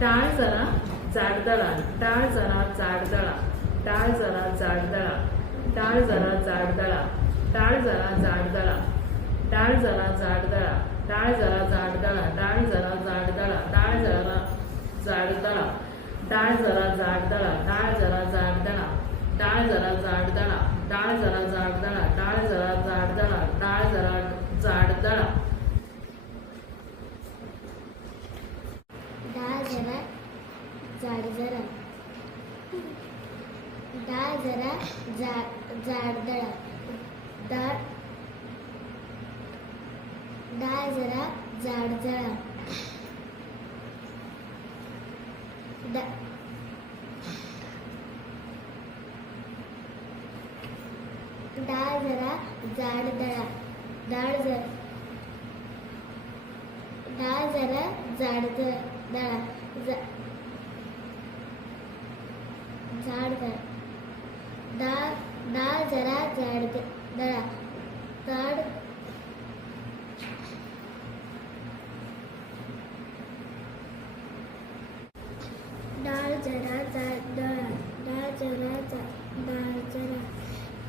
डाळ जरा जाडदळा, डाळ जरा जाडदळा, डाळ जरा जाडदळा, डाळ जरा जाडदळा, डाळ जरा जाडदळा, डाळ जरा जाडदळा, डाळ जरा जाडदळा, डाळ जरा जाडदळा, डाळ जरा जाडदळा, डाळ जरा जाडदळा, डाळ जरा जाडदळा, डाळ जरा जाडदळा, डाळ जरा जाडदळा, डाळ जरा जाडदळा, डाळ जरा जाडदळा. डाळ जरा जाडदळा, डाळ जरा जाडदळा, डाळ जरा जाडदळा, डाळ जरा जाडदळा, डाळ जरा जाडदळा, जाडदळा, डाळ जरा जाडदळा, डाळ जरा जाडदळा,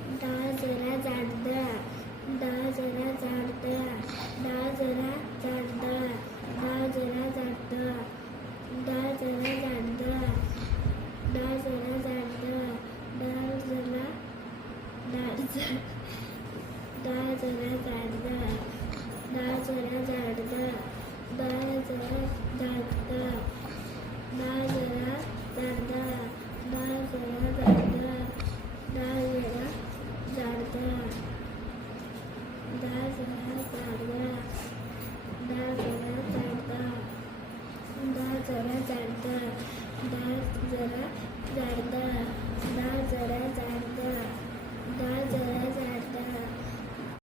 डाळ जरा जाडदळा, डाळ जरा जाडदळा, डाळ जरा जाडदळा, डाळ जरा जाडदळा, डाळ जरा जाडदळा, डाळ जरा जाडदळा, डाळ जरा जाडदळा, डाळ जरा जाडदळा, डाळ जरा जाडदळा, डाळ जरा जाडदळा, डाळ जरा जाडदळा, डाळ जरा जाडदळा, डाळ जरा जाडदळा, डाळ जरा जाडदळा, डाळ जरा जाडदळा, डाळ जरा जाडदळा, डाळ जरा जाडदळा.